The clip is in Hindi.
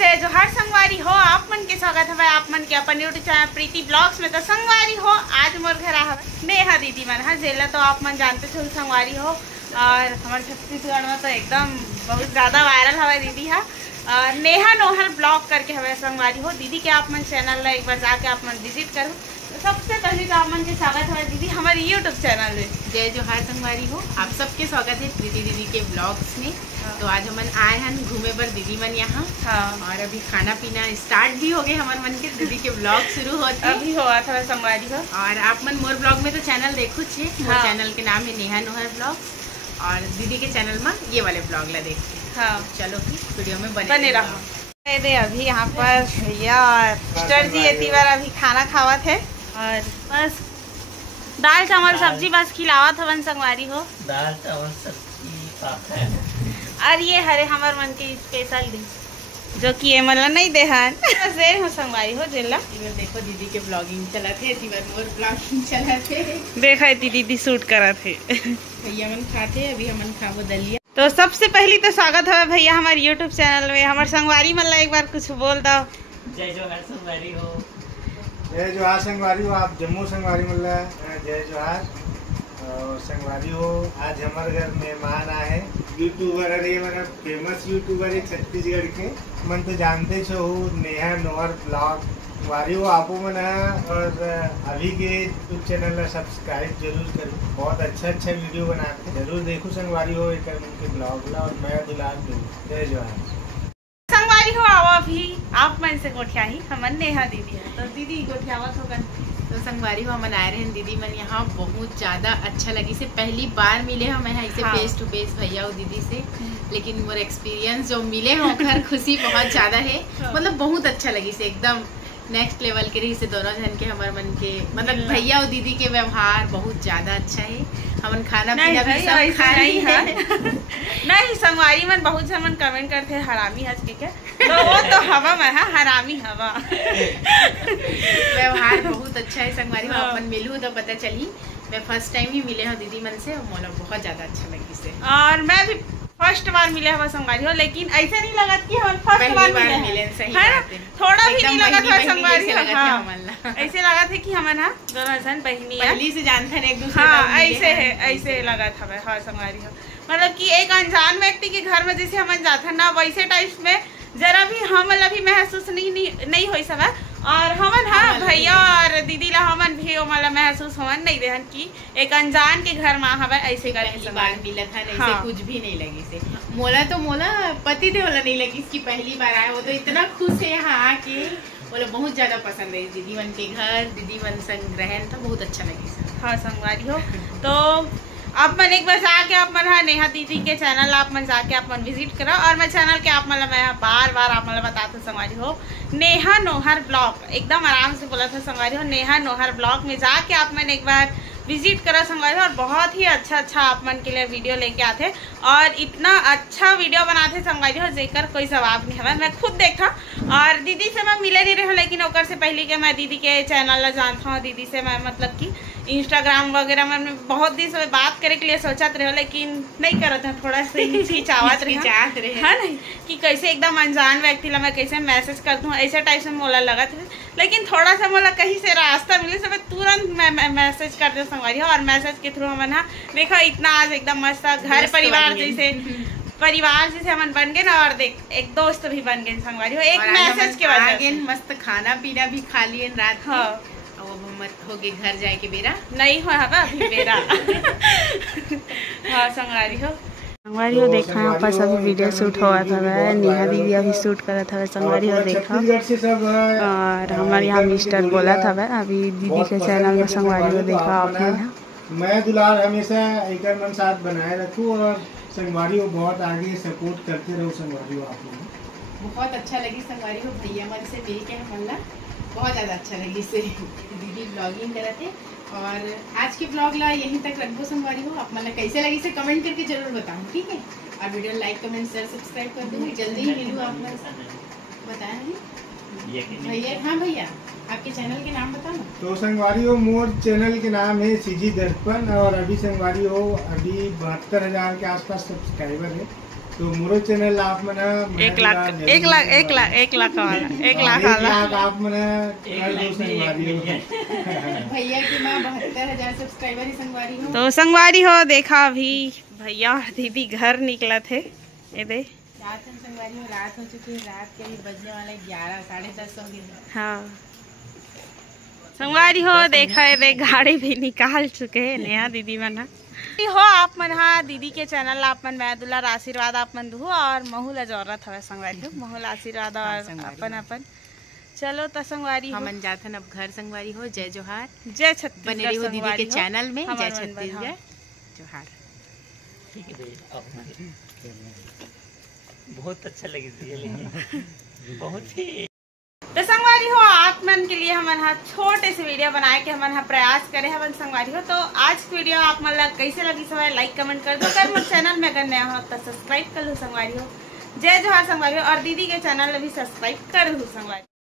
जय जोहार संगवारी हो। आप मन के स्वागत है आप मन के अपन यूट्यूब चैनल प्रीति ब्लॉग्स में। तो संगवारी हो आज मोर घर है नेहा दीदी मन है जेला तो आप मन जानते थे संगवारी हो। और हमारे छत्तीसगढ़ में तो एकदम बहुत ज़्यादा वायरल हवा दीदी है और नेहा नोहर ब्लॉग करके हवे संगवारी हो। दीदी के आप मन चैनल एक बार जाके आप मन विजिट करो। तो सबसे पहले तो आप मन के स्वागत है दीदी हमारे यूट्यूब चैनल में। जय जोहार संगवारी हो, आप सबके स्वागत है प्रीति दीदी के ब्लॉग्स में। तो आज हम आए हैं घूमे पर दीदी मन यहाँ। और अभी खाना पीना स्टार्ट भी हो गए हमारे मन के। दीदी के ब्लॉग शुरू होते अभी हुआ था संगवारी हो। और आप मन मोर ब्लॉग में तो चैनल देखो छे। मोर चैनल के नाम है नेहा नोहर ब्लॉग और दीदी के चैनल में ये वाले ब्लॉग ला देखते। चलो वीडियो में बने रहो। दे अभी यहाँ पर भैया सिस्टर जी इतनी बार अभी खाना खावा थे और बस दाल चावल सब्जी बस खिलावा था वन संगवारी हो। दाल चावल सब्जी और ये हरे हमार मन के स्पेशल डिश जो कि ये मतलब नहीं देहन शेर हो संगवारी हो जेला। देखो दीदी के ब्लॉगिंग चला थे मोर ब्लॉगिंग चला थे। देखा दीदी शूट करा थे भैया मन खाते अभी हमन खाबो दलिया। तो सबसे पहली तो स्वागत है भैया हमारे यूट्यूब चैनल में। हमारे संगवारी मन एक बार कुछ बोल दो। जय जोहार संगवारी हो। जय जोहार संगवारी हो। आप जम्मू संगवारी मन जय जोहार और संगवारी हो। आज हमारे घर मेहमान आए यूट्यूबर अरे मेरा फेमस यूट्यूबर है छत्तीसगढ़ के मन तो जानते छो नेहा नोहर ब्लॉग संगवारी हो। आपो मन और अभी के यूट्यूब चैनल सब्सक्राइब जरूर करो। बहुत अच्छा वीडियो बनाते जरूर देखो संगवारी हो एक उनके ब्लॉग ला और मैं दुलार दूँ। जय जोहार संगवारी हो। आओ अभी आप मन से गोठिया ही हमन नेहा दीदी है तो दीदी गोठियावत होगा। तो संगवारी हो हम आए रहे दीदी मन यहाँ बहुत ज्यादा अच्छा लगी से पहली बार मिले हम ऐसे फेस टू फेस भैया और दीदी से। लेकिन मोर एक्सपीरियंस जो मिले हो घर खुशी बहुत ज्यादा है। मतलब बहुत अच्छा लगी से एकदम नेक्स्ट लेवल के रही से दोनों जन के हमारे मन के मतलब भैया और दीदी के व्यवहार बहुत ज्यादा अच्छा है। हमन खाना पीना भी सब खा रही है। नहीं संगवारी मन बहुत से मन कमेंट करते हैं हरामी हंस के क्या तो वो तो हवा में है हरामी हवा। व्यवहार बहुत अच्छा है संगवारी हो। अपन मिलू तो पता चली। मैं फर्स्ट टाइम ही मिले हूँ दीदी मन से मोला बहुत ज्यादा अच्छा लगी से। और मैं भी फर्स्ट बार मिले हवा संगवारी हो लेकिन ऐसे नहीं लगा कि हम फर्स्ट बार मिले सही है ना। थोड़ा भी नहीं लगा था संगवारी हो। ऐसे लगा था कि हम ना दोनों जन बहनी है पहली से जानते हैं एक दूसरे। हाँ ऐसे है ऐसे लगा था हाँ संगवारी हो। मतलब कि एक अनजान व्यक्ति के घर में जैसे हम जाते ना वैसे टाइप में जरा भी हमला भी महसूस नहीं हो सका। और हमन हाँ भैया और दीदी ला हमन भी मतलब महसूस हमन नहीं देहन कि एक अनजान के घर में हवे ऐसे पहली बार मिला था नहीं से कुछ भी नहीं लगी से। मोला पति थे वाला नहीं लगी इसकी पहली बार आए वो तो इतना खुश है यहाँ आके बोला बहुत ज्यादा पसंद है दीदी मन के घर दीदी मन संग रहन तो बहुत अच्छा लगी से। हाँ संगवारी हो। तो आप मन एक बार जाके आप मन नेहा दीदी के चैनल आप मन जाके आप मन विजिट करो। और मैं चैनल के आप मतलब मैं बार आप मतलब बताते संगवारी हो नेहा नोहर ब्लॉग एकदम आराम से बोला था संगवारी हो। नेहा नोहर ब्लॉग में जाके आप मन एक बार विजिट करो संगवारी हो। और बहुत ही अच्छा आप मन के लिए वीडियो लेके आते और इतना अच्छा वीडियो बनाते संगवारी हो जेकर कोई जवाब नहीं है। मैं खुद देखा और दीदी से मैं मिले नहीं रहा लेकिन ओकर से पहले के मैं दीदी के चैनल ला जानता हूँ। दीदी से मैं मतलब कि इंस्टाग्राम वगैरह में बहुत दिन से बात करे के लिए सोचत रहे लेकिन नहीं करत है। थोड़ा सा हिचकिचावत रहे है नहीं कि कैसे एकदम अनजान व्यक्ति ला मैं कैसे मैसेज कर दूँ ऐसे टाइप से मोला लगत है। लेकिन थोड़ा सा मोला कहीं से रास्ता मिले से मैं तुरंत मैं मैसेज कर दे संगवारी हो। और मैसेज के थ्रू हम ना देखो इतना आज एकदम मस्त घर परिवार जैसे हमन बन गए ना। और देख एक दोस्त भी बन गए संगवारी हो एक मैसेज के वजह से। मस्त खाना पीना भी खा लिए रात हो गए घर जाए के बेरा नहीं हो अभी बेरा। हाँ संगवारी हो देखा यहाँ पर सभी वीडियो शूट हुआ था नेहा दीदी अभी शूट करा था संगवारी हो देखा। और हमारे यहाँ मिस्टर बोला था अभी दीदी के चैनल में संगवारी हो देखा आपने यहाँ। मैं दुलार हमेशा एक मन साथ बनाए रखूँ और संगवारी हो बहुत आगे सपोर्ट करते रहो संगवारी हो। आप लोग बहुत अच्छा लगी संगवारी हो भैया मन से मिल के हमला बहुत ज़्यादा अच्छा लगी से दीदी ब्लॉगिंग करते। और आज के ब्लॉग ला यहीं तक रखो संगवारी हो। आप मतलब कैसे लगी से कमेंट करके जरूर बताऊँ ठीक है। और video like comment share subscribe कर दूँगी जल्दी ही मिलूँ आप बताया भैया। हाँ भैया आपके चैनल के नाम बताओ। तो संगवारी हो मोर चैनल के नाम है सीजी दर्पण और अभी संगवारी हो अभी 72,000 के आसपास सब्सक्राइबर है। तो मोरो चैनल आप मना 1 लाख वाला 1 लाख आप मना कर दो संगवारी हो। भैया की माँ 72,000 सब्सक्राइबर ही संगवारी हो। तो संगवारी हो देखा अभी भैया और दीदी घर निकला थे। ये दे रात हम संगवारी हो, रात हो चुकी है, रात के भी बजने वाले 11 साढ़े 10 हो गए। हाँ संगवारी हो देखा ये दे गाड़ी भी निकाल चुके हैं नेहा दीदी मना हो। आप मन हाँ दीदी के चैनल आप मन मैं दुलार आशीर्वाद आप मन दू और महूल जरूरत हवे संगवारी हो। महूल आशीर्वाद और अपन चलो तो संगवारी हम जाथन अब घर संगवारी हो। जय जोहार, जय छत्तीसगढ़ बने रही दीदी के चैनल में। जय छत्तीसगढ़ छत्तीसगढ़, जोहार। ठीक है भैया बहुत अच्छा लगी बहुत ही। तो संगवारी हो आप मन के लिए हमन हा छोटे से वीडियो बनाए के हमन हा प्रयास करे हमन संगवारी हो। तो आज वीडियो आप मन ला कैसे लगी सब लाइक कमेंट कर दो। कर मोर चैनल में अगर नया हो तो सब्सक्राइब कर लो संगवारी हो। जय जोहार संगवारी हो और दीदी के चैनल भी सब्सक्राइब कर लो संगवारी।